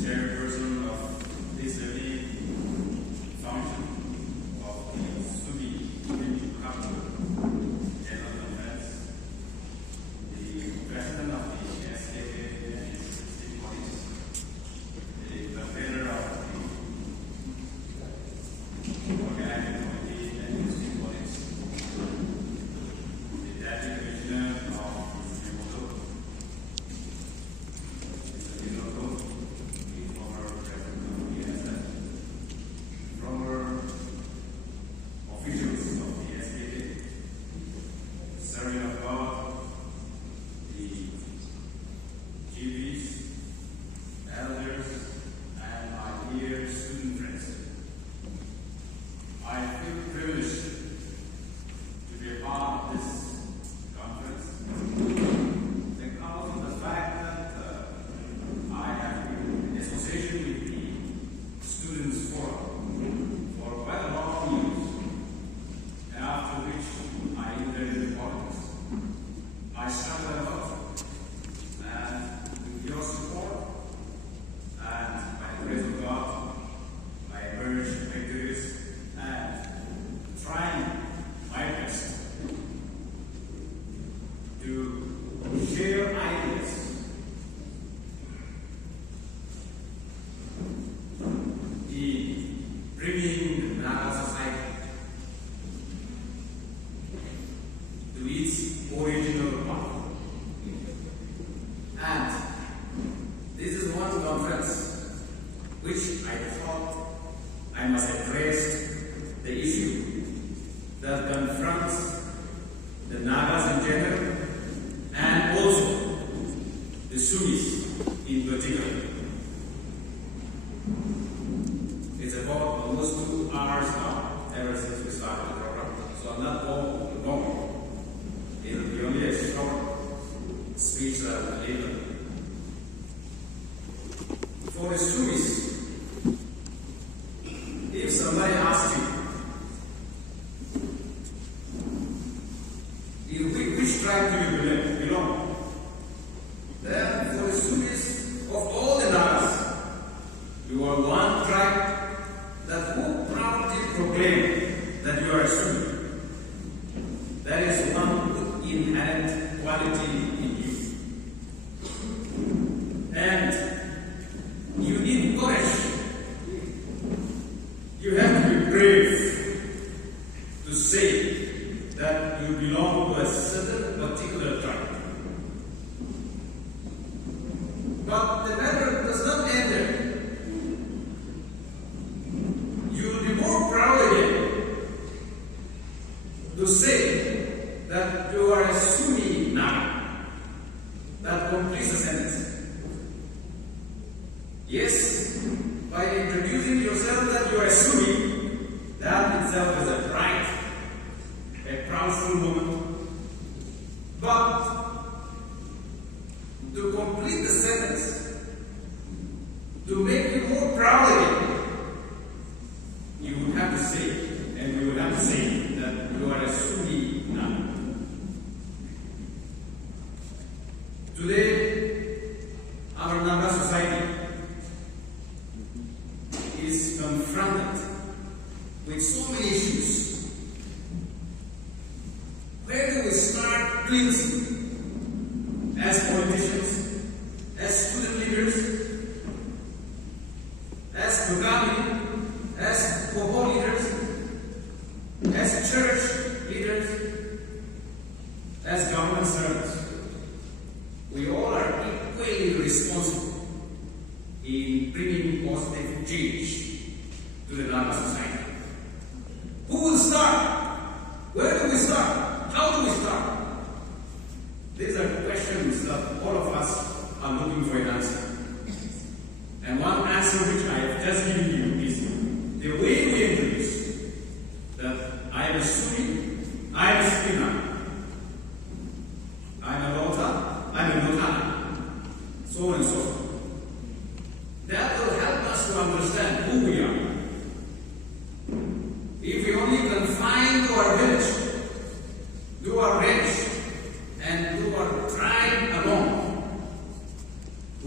chairperson of this very function of the Sumi Küqhakulu General Conference, the president of the SKK and state bodies, the convener of the organizing committee and state bodies, the deputy commissioner of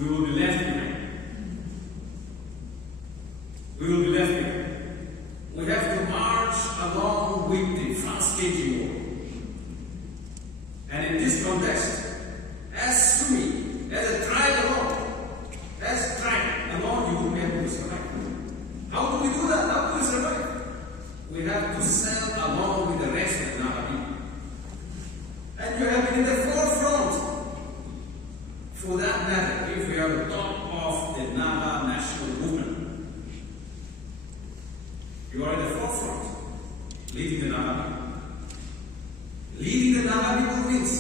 we will be left behind. And in this context, as Sumi, as a tribe alone, you will be able to survive. How do we do that? How do we survive? We have to sell along with the rest of the Naga people. And you have been in the forefront. For that matter, if we are the top of the Naga national movement, you are in the forefront, leading the Naga people. Leading the Naga people means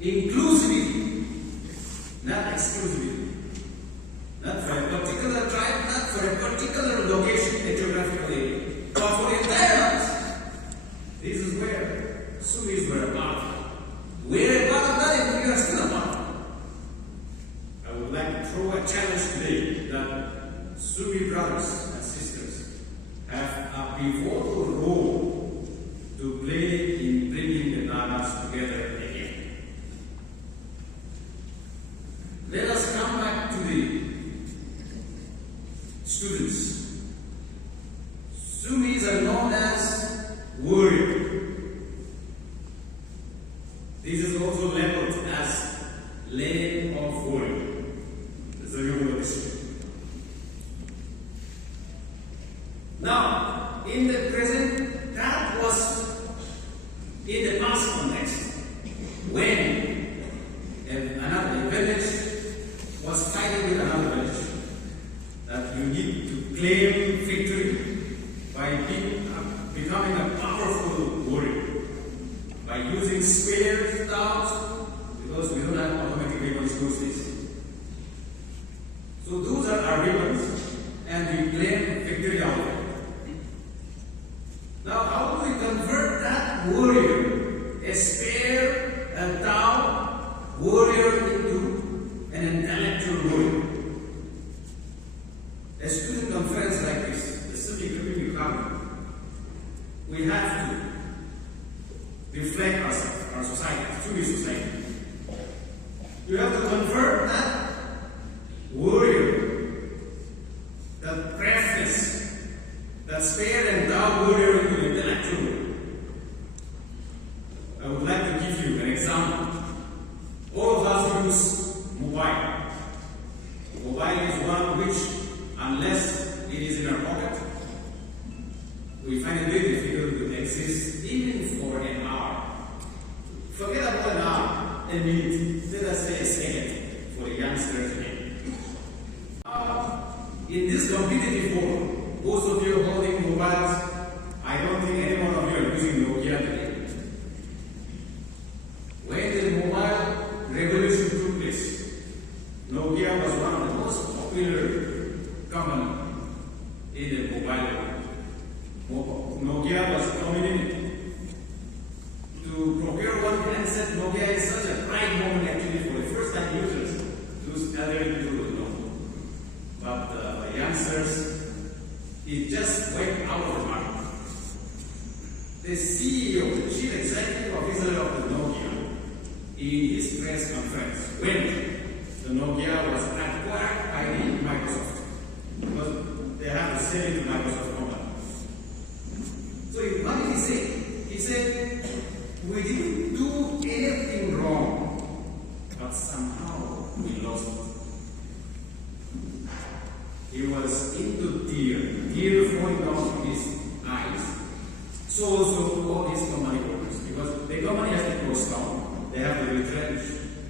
inclusivity, not exclusivity. Not for a particular tribe, not for a particular location, a geographical area, but for the entire land. This is where Sumis were a part of. We're a part of that and we are still a part of it. I would like to throw a challenge today that Sumi brothers and sisters have a pivotal role to play in bringing the Nagas together again. Let us come back to the students. Sumis are known as warrior. This is also labeled as land of warrior. That's a Yoruba district. Now, in the present, that was in the past context, when another village was fighting with another village, that you need to claim victory by becoming a powerful warrior, by using spears, darts, because we don't have automatic weapons those days. So those are our weapons, and we claim victory out of it. Now, how do we convert that warrior, a spear, a dao, warrior into an intellectual warrior? A student conference like this, the Sumi Küqhakulu, we have to reflect ourselves, our society, Sumi society. You have to convert that warrior, that craftiness, that spear and dao warrior into an intellectual warrior. I would like to give you an example. All of us use mobile. Mobile is one which, unless it is in our pocket, we find it very difficult to exist even for an hour. Forget about an hour, a minute, let us say a second for the youngsters again. In this competitive world, most of you are holding mobiles. I don't think any one of you are using Nokia today. When the mobile revolution took place, Nokia was one of the most popular companies in the mobile world. Nokia was dominating. To procure one handset, Nokia is such a pride moment actually for the first time users. Those elderly people don't know. But the youngsters, it just went out of the market. The CEO, the chief executive officer of the Nokia, in his press conference, when the Nokia was acquired by the Microsoft, because they have to sell it to Microsoft company. So what did he say? He said, we didn't do anything wrong, but somehow we lost it. He was into tears flowing down from his eyes. So also to all these company workers, because the company has to close down, they have to retrench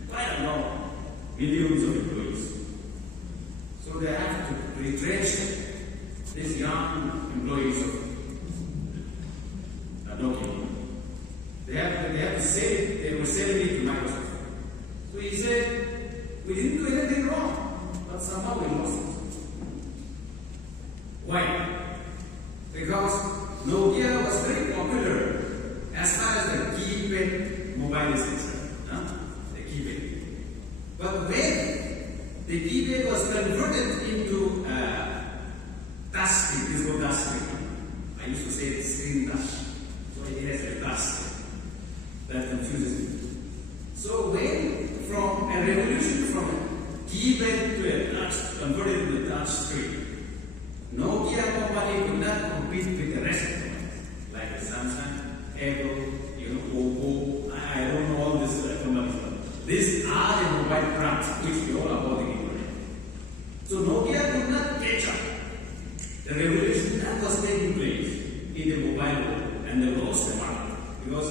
quite a lot, millions of employees. So they have to retrench these young employees of Nokia. They have to sell it, they were selling it to Microsoft. So he said, we didn't do anything wrong, but somehow we lost it. Why? Because Nokia was very popular as far as the keypad mobile is concerned. The keypad. But when the keypad was converted into touchscreen, this is called touchscreen. I used to say screen touch. So it has a touchscreen. That confuses me. So when from a revolution from a keypad to a touch, converted to a touch screen, Nokia company could not compete with the rest of the companies, like Samsung, Apple, Oppo, I don't know in the mobile world and they lost the market because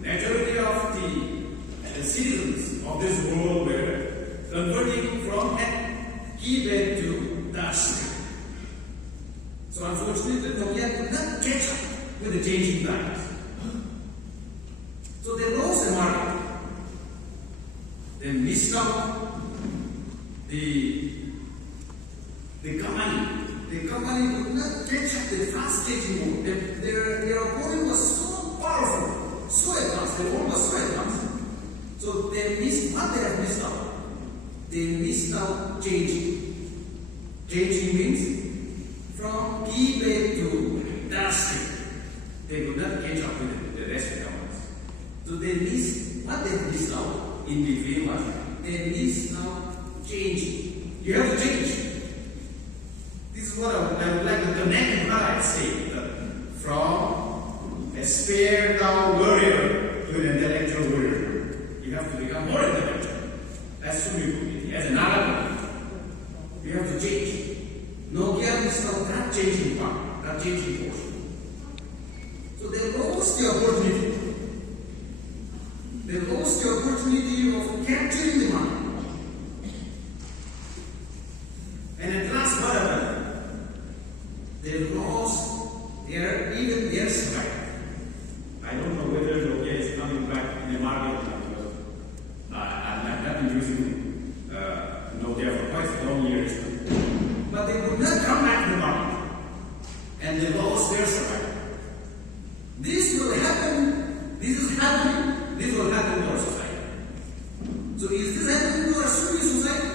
majority of the citizens of this world were converting from a keypad to touchscreen. So unfortunately, Nokia could not catch up with the changing times. So they lost the market. They missed out the company. The company could not catch up the fast changing mode. Their coding was so powerful, so advanced, the world was so advanced. So they missed what they have missed out. They missed out changing. Changing means from keypad to touchscreen. They could not catch up with the rest of the companies. So they missed what they missed out in between was they missed out changing. You have to change. This is what I would like to connect what I say. From a spare down warrior to an intellectual warrior. You have to become more intellectual. As Sumi, as an Arab, you have to change. Nokia is not that changing part, that changing portion. So they lost the opportunity. They lost the opportunity of capturing the market. And at last, what happened? They lost even their survival. I don't know whether Nokia is coming back in the market now because I've not been using Nokia for quite long years now. But they could not come back to the market. And they lost their survival. This will happen. This is happening. This will happen to our society. So is this happening to our Sumi society?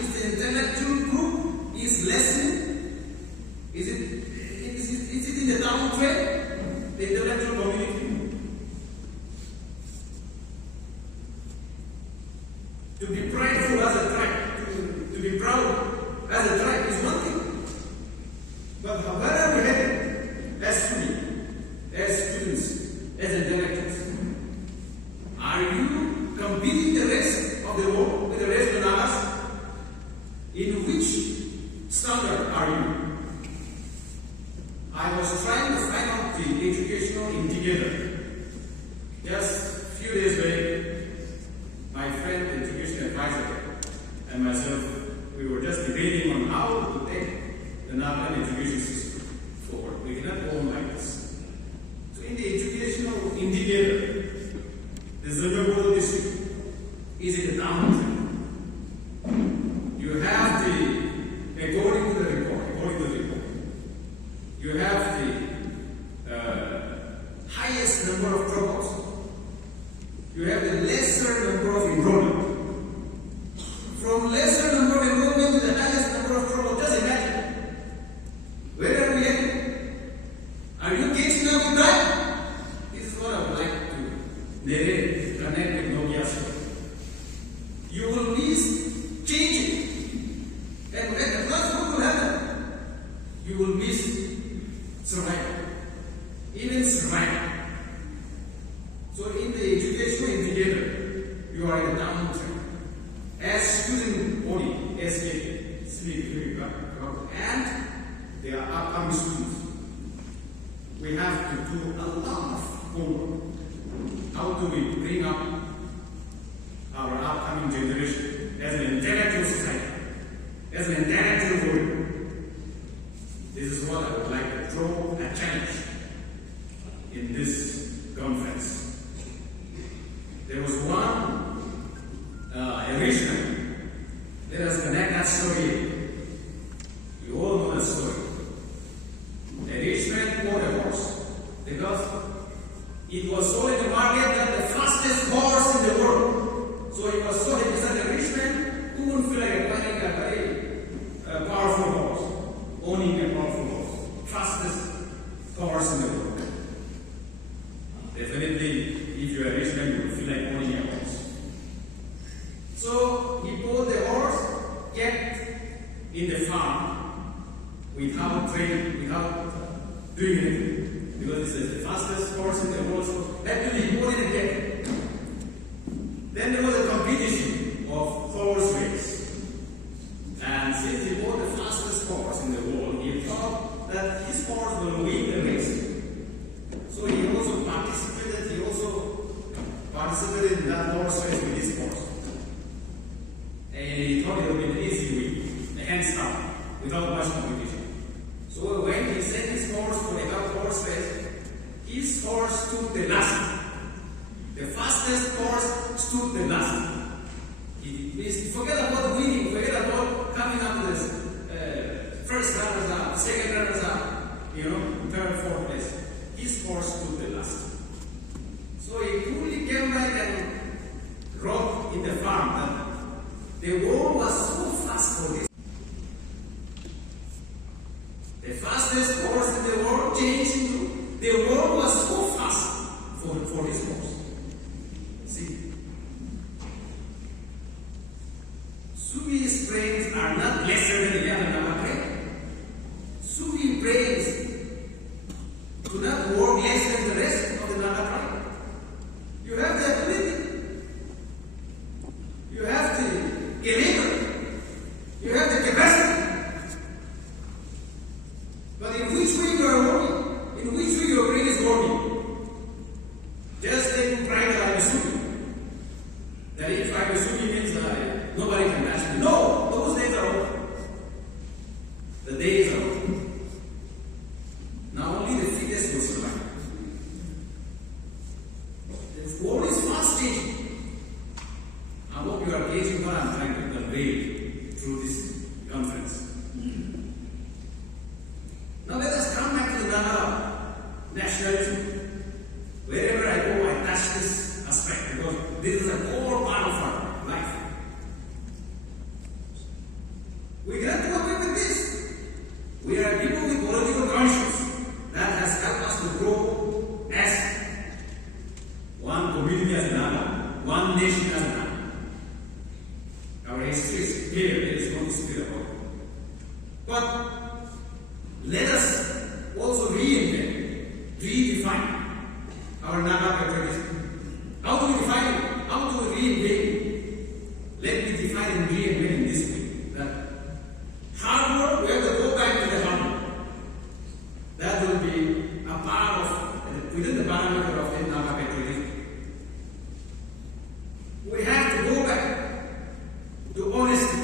Is the intellectual group is lessening? Is it in the downtrend? The intellectual community? To be prideful as a tribe, to be proud as a tribe is one thing. But where are we headed? As Sumi, as students, as intellectuals? Are you competing the rest of the world with the rest of the Nagas? In which standard are you? I was trying to find out the educational indicator. Just a few days back, my friend, the education advisor, and myself, we were just debating on how to take the Nagaland education system forward. We cannot go on like this. So in the educational indicator, the Achumbemo district is in the downtrend. You have according to the report, you have the highest number of dropouts. You have the lesser number of enrollment. From lesser number of enrollment to the highest number of dropouts, just imagine. Where are we heading? Are you catching up with that? This is what I would like to narrate, connect with Nokia's story. You will miss changing. And at last, what will happen? You will miss survival. Even survival. So in the educational indicator, you are in a downtrend. As student body, SKK, Sumi, Küqhakulu, and they are upcoming students. We have to do a lot of homework. How do we bring up our upcoming generation as an intellectual society, as an intellectual world? This is what I would like to throw a challenge in this conference. There was one Irishman. Let us connect that story. You all know that story. Irishman bought a horse because it was sold in the market that the fastest horse in the world. So it was so happy that a rich man who wouldn't feel like buying a very powerful horse, owning a powerful horse, fastest horse in the world. Definitely, if you are a rich man, you will feel like owning a horse. So he bought the horse, kept in the farm without training, without doing anything, because it's the fastest horse in the world. So actually, he bought it and kept it. Then there was a competition of horse race, and since he bought the fastest horse in the world, he thought that his horse will participated in that horse race with his horse. And he thought it would be an easy win, a hands down, without much competition. So when he sent his horse for a horse race, his horse stood the last. The fastest horse stood the last. Forget about winning, forget about coming up with this first runners up, second runners up, third, fourth place. His horse stood the last. So he coolly came back and wrote in the farm that the world was so fast for this. The fastest horse in the world changed into the world was so fast for his horse. See? Sumi's brains are not lesser than the other Nama brain. Sumi brains do not work less than the rest of the Naga tribe. You have the ability. You have the ability. You have the capacity. But in which way you are working? In which way your brain is working? Just taking pride that I am Sumi. That if I am Sumi means nobody can match me. No, those days are over. The days are over. Now only the fittest will survive. The world is fast changing. I hope you are gauging what I am trying to convey through this conference. Now let us come back to the Naga nationality. Wherever I go, I touch this aspect because this is a core part of our life. We cannot do away with this. We are people with political conscience that has helped us to grow as one community as Naga, one nation as Naga. Our history is clear, there is no dispute about it. But let us also reinvent, redefine our Naga patriotism. How do we define it? How do we reinvent it? Let me define and reinvent in this way. That hard work, we have to go back to the hard work. That will be a part of, within the parameter of the Naga patriotism. We have to go back to honesty.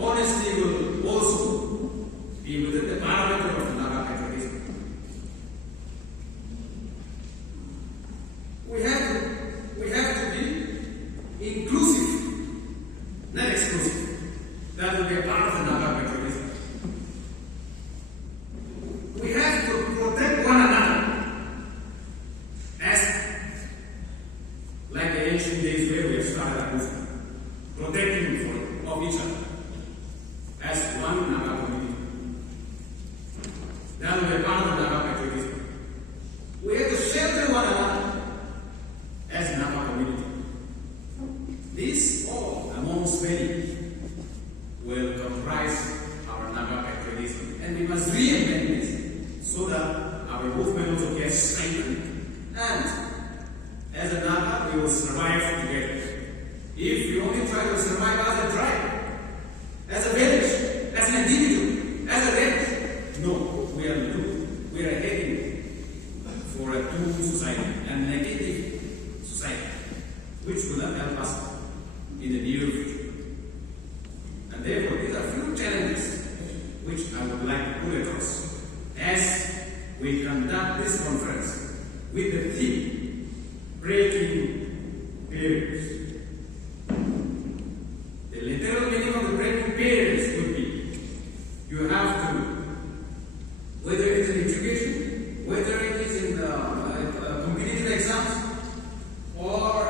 Honesty will also be within the parameter of the Naga patriotism. We have to be inclusive, not exclusive. That will be a part of the Naga patriotism. We have to protect one another as like the ancient days where we have started our movement, protecting of each other as one Naga community. That will be a part of the Naga patriotism. We have to shelter one another as Naga community. This all amongst many will comprise our Naga patriotism, and we must reinvent this so that our movement also gets strengthened, and as a Naga we will survive together. If we only try to survive as a tribe, as a village, as an individual, as a race, no, we are doomed. We are heading for a doomed society, a negative society, which will not help us in the near future. And therefore, these are few challenges which I would like to put across as we conduct this conference with the theme, breaking barriers. The literal meaning of the breaking barriers would be, you have to, whether it is in education, whether it is in competitive exams, or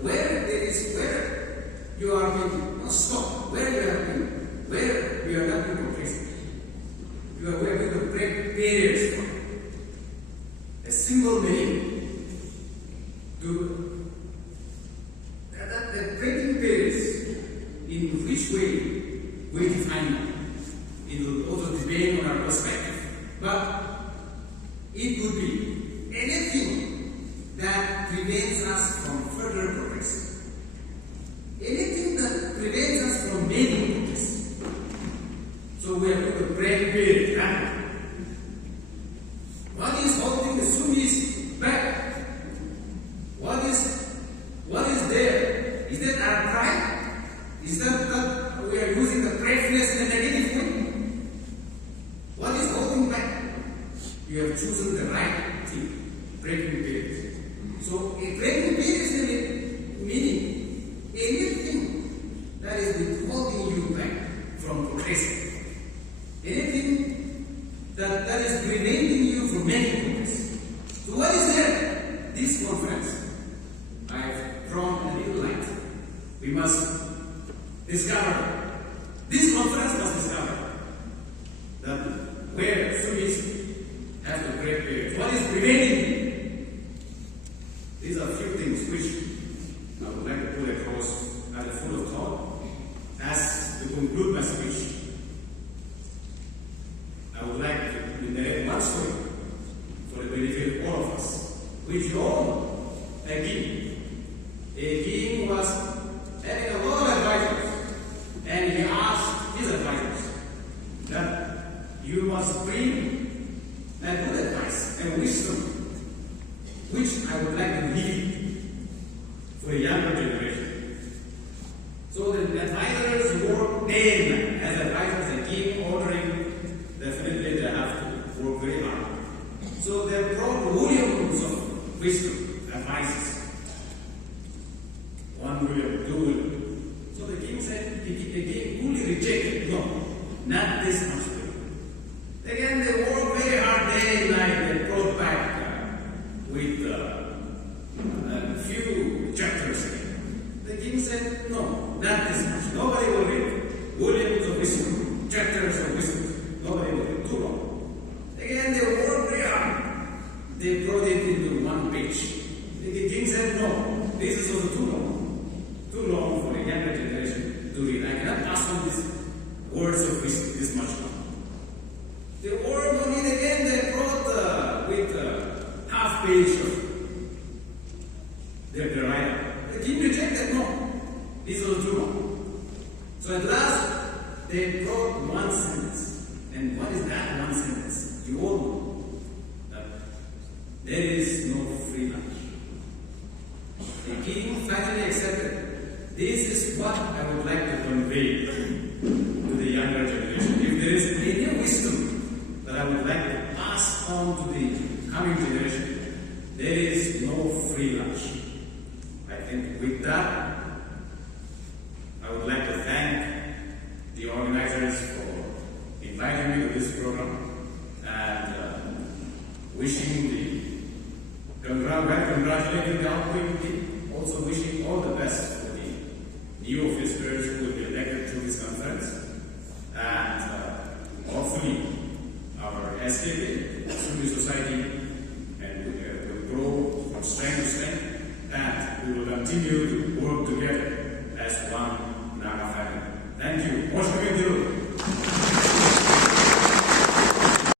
where you are being stopped, where you have been, where you are not being progressed. We are going to break barriers for it. A single meaning to the breaking barriers, in which way we define it. It will also depend on our perspective. But it could be anything that prevents us from further progress. Anything that prevents us from making progress. So we are going to break barriers. Right? What is holding the Sumis back? What is Is that our pride? Is that we are using the preference in a negative way? What is holding back? You have chosen the right thing, breaking periods. So a breaking period meaning anything that is withholding you back from progressing. Anything that is preventing you from making progress. So what is there? This conference. I have drawn a little light. We must discover. This conference must discover that where Sumi has to break periods. What is preventing me? These are a few things which I would like to put across as a full of thought. As to conclude my speech, I would like to narrate one story for the benefit of all of us, which you all know. A king was having a lot of advisors, and he asked his advisors that you must bring a good advice and wisdom, which I would like to leave for the younger generation. So the advisors work day and night. As advisors, they keep ordering, definitely they have to work very hard. So they brought volumes of wisdom, advices. 1 million, 2 million. So the king said, the king fully rejected. No, not this much. Again, they worked very hard day and night. They brought back with a few chapters again. The king said, no, not this much. Nobody will read volumes of wisdom, chapters of wisdom. Nobody will read, too long. Again, they worked very hard. They brought it into 1 page. The king said, no, this is also too long. Too long for the younger generation to read. I cannot pass on these words of wisdom this much long. The work on it again, they brought with half page of their writer. The king rejected, no, this was too long. So at last, they brought 1 sentence. And what is that 1 sentence? You all know that there is no free lunch. The king finally accepted. This is what I would like to convey to the younger generation. If there is any wisdom that I would like to pass on to the coming generation, there is no free lunch. I think with that, I would like to thank the organizers for inviting me to this program and wishing congratulating the outgoing team, also wishing all the best for the new officers who will be elected to this conference, and hopefully our SKK, Sumi Society, and will grow from strength to strength, and we will continue to work together